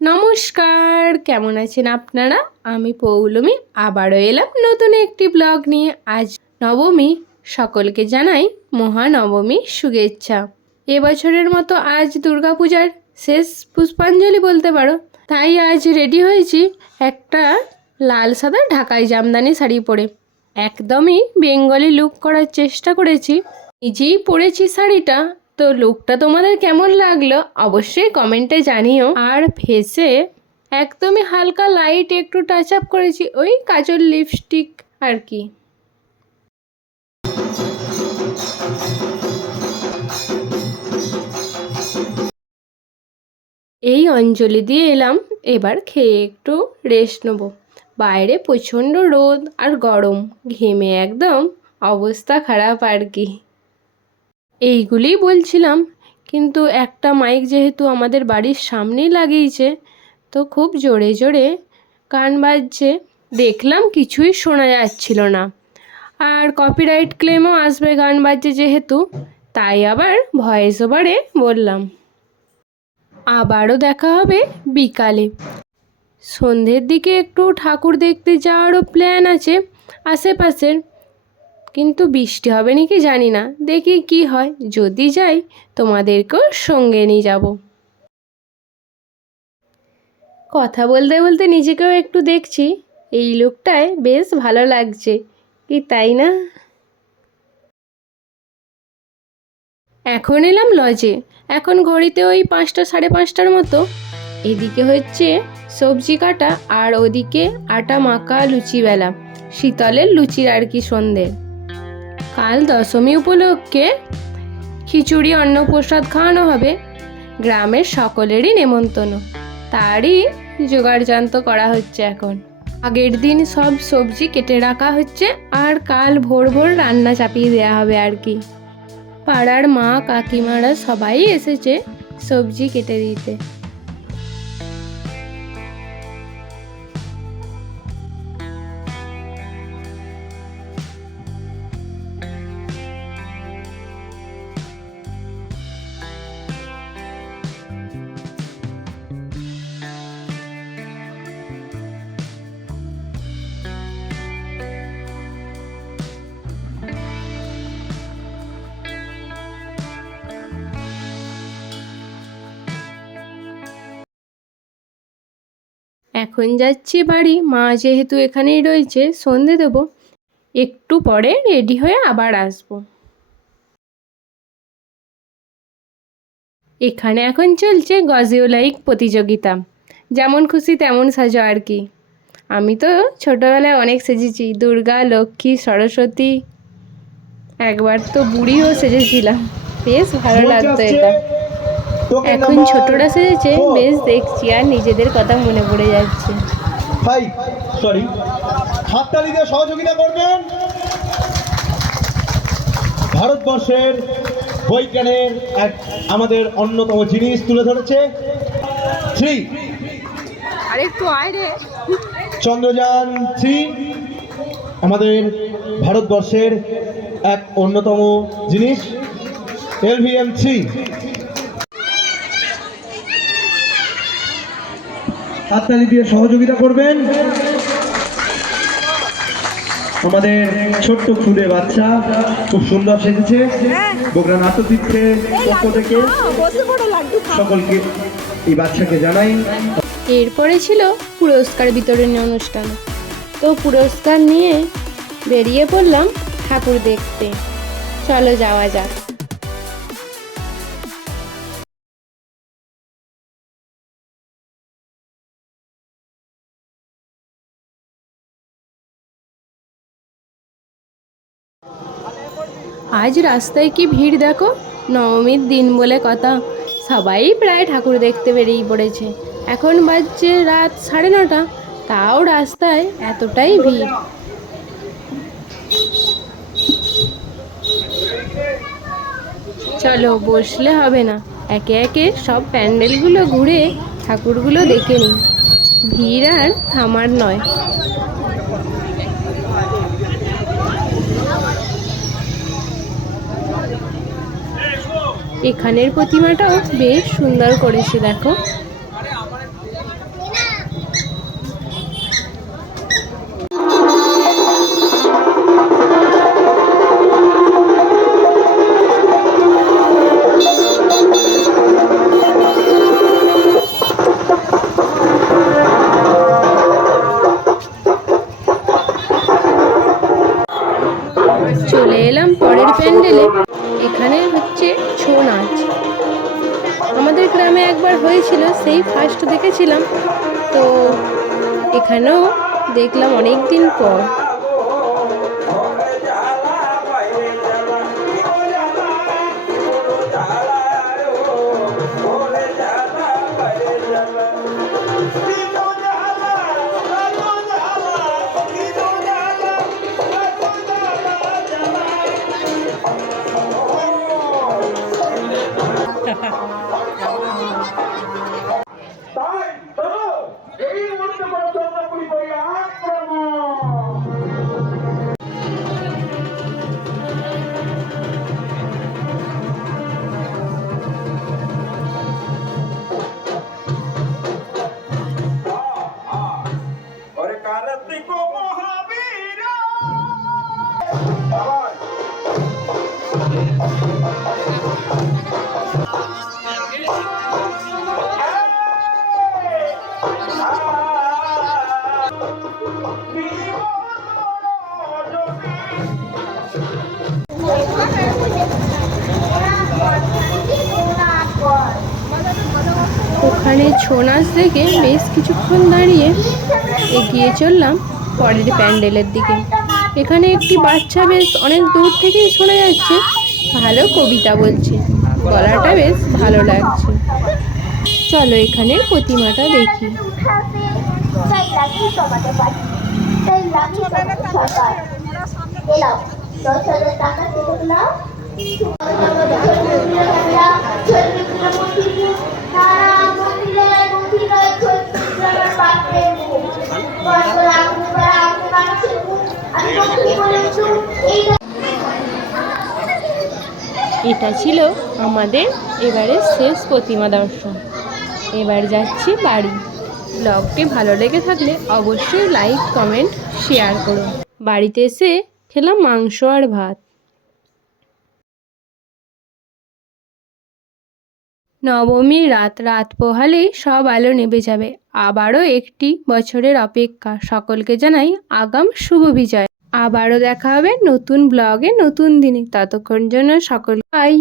নমস্কার, কেমন আছেন আপনারা? আমি পৌলমী, আবারও এলাম নতুন একটি ব্লগ নিয়ে। আজ নবমী, সকলকে জানাই মহানবমী শুভেচ্ছা। এবছরের মতো আজ দুর্গাপূজার শেষ পুষ্পাঞ্জলি বলতে পারো। তাই আজ রেডি হয়েছি একটা লাল সাদা ঢাকাই জামদানি শাড়ি পরে। একদমই বেঙ্গলি লুক করার চেষ্টা করেছি। নিজেই পরেছি শাড়িটা। তো লুকটা তোমাদের কেমন লাগল অবশ্যই কমেন্টে জানিও। আর ফেসে একদমই হালকা লাইট একটু টাচ আপ করেছি ওই কাজল লিপস্টিক আর কি। এই অঞ্জলি দিয়ে এলাম। এবার খেয়ে একটু রেস্ট নেব। বাইরে প্রচণ্ড রোদ আর গরম। ঘেমে একদম অবস্থা খারাপ আর কি। এইগুলিই বলছিলাম, কিন্তু একটা মাইক যেহেতু আমাদের বাড়ির সামনেই লাগিয়েছে, তো খুব জোরে জোরে গান বাজছে। দেখলাম কিছুই শোনা যাচ্ছিল না। আর কপিরাইট ক্লেমও আসবে গান বাজছে যেহেতু, তাই আবার ভয়েস ওভারে বললাম। আবারও দেখা হবে বিকালে। সন্ধ্যের দিকে একটু ঠাকুর দেখতে যাওয়ারও প্ল্যান আছে, আশেপাশের। কিন্তু বৃষ্টি হবে নাকি জানি না, দেখি কি হয়। যদি যাই, তোমাদেরকেও সঙ্গে নিয়ে যাব। কথা বলতে বলতে নিজেকেও একটু দেখছি। এই লুকটায় বেশ ভালো লাগছে, কি তাই না? এখন এলাম লজে, এখন ঘড়িতে ওই পাঁচটা সাড়ে পাঁচটার মতো। এদিকে হচ্ছে সবজি কাটা আর ওদিকে আটা মাখা লুচি বেলা। শীতলের লুচির আর কি সন্ধে। কাল দশমী উপলক্ষে খিচুড়ি, অন্নপ্রসাদ খাওয়ানো হবে। গ্রামের সকলেরই নেমন্তন্ন। তারই জোগাড়যন্ত্র করা হচ্ছে এখন। আগের দিন সব সবজি কেটে রাখা হচ্ছে আর কাল ভোর ভোর রান্না চাপিয়ে দেওয়া হবে আর কি। পাড়ার মা কাকিমারা সবাই এসেছে সবজি কেটে দিতে। এখন যাচ্ছি বাড়ি। মা যেহেতু এখানেই রয়েছে সন্ধে দেবো। একটু পরে রেডি হয়ে আবার আসব। এখানে এখন চলছে গজিওলাইক প্রতিযোগিতা। যেমন খুশি তেমন সাজো আর কি। আমি তো ছোটোবেলায় অনেক সেজেছি। দুর্গা লক্ষ্মী সরস্বতী। একবার তো বুড়িও সেজেছিলাম। বেশ ভালো লাগতো এটা। এখন ছোটরা সেজেছে বেশ দেখছি আর নিজেদের কথা মনে পড়ে যাচ্ছে। হাই সরি হাততালি দিয়ে সহযোগিতা করবেন। ভারতবর্ষের বৈজ্ঞানের এক আমাদের অন্যতম জিনিস তুলে ধরেছে। থ্রি আরে একটু আয় রে। চন্দ্রযান থ্রি আমাদের ভারতবর্ষের এক অন্যতম জিনিস। এলভিএম থ্রি হাততালি দিয়ে সহযোগিতা করবেন। আমাদের ছোট্ট ফুলে বাচ্চা খুব সুন্দর সেজেছে। বগুড়া নাট্যতীর্থের পক্ষ থেকে সকলকে এই বাচ্চাকে জানাই। এরপরে ছিল পুরস্কার বিতরণী অনুষ্ঠান। তো পুরস্কার নিয়ে বেরিয়ে পড়লাম ঠাকুর দেখতে। চলো যাওয়া যাক। আজ রাস্তায় কি ভিড় দেখো? নবমীর দিন বলে কথা। সবাই প্রায় ঠাকুর দেখতে বেরিয়ে পড়েছে। এখন বাজছে রাত সাড়ে নটা। তাও রাস্তায় এতটাই ভিড়। চলো, বসলে হবে না। একে একে সব প্যান্ডেলগুলো ঘুরে ঠাকুরগুলো দেখে নিই। ভিড় আর থামার নয়। এখানের প্রতিমাটাও বেশ সুন্দর করেছে দেখো। প্যান্ডেলে এখানে হচ্ছে ছৌ নাচ। আমাদের গ্রামে একবার হয়েছিল, সেই ফার্স্ট দেখেছিলাম। তো এখানেও দেখলাম অনেক দিন পর। তাই তো এই মুহূর্তে করে চন্দ্রপুরি করে আক্রমণ ওরে কার্তিক ছৌ নাচ দেখে বেশ কিছুক্ষণ দাঁড়িয়ে এগিয়ে চললাম পরের প্যান্ডেলের দিকে। এখানে একটি বাচ্চা বেশ অনেক দূর থেকেই শোনা যাচ্ছে, ভালো কবিতা বলছে। গলাটা বেশ ভালো লাগছে। চলো এখানের প্রতিমাটা দেখি। তাই লাগি জমাতে পারি তাই লাগি জমাতে সরকার এলাও দশ হাজার টাকা কেটে দিলাম এই এটা ছিল আমাদের এবারের শেষ প্রতিমা দর্শন। এবার যাচ্ছি বাড়ি। ব্লগটি ভালো লেগে থাকলে অবশ্যই লাইক, কমেন্ট, শেয়ার করুন। বাড়িতে এসে খেলাম মাংস আর ভাত। নবমীর রাত রাত পোহালেই সব আলো নেবে যাবে। আবারও একটি বছরের অপেক্ষা। সকলকে জানাই আগাম শুভ বিজয়। আবারও দেখা হবে নতুন ব্লগে নতুন দিনে। ততক্ষণ জন্য সকল বাই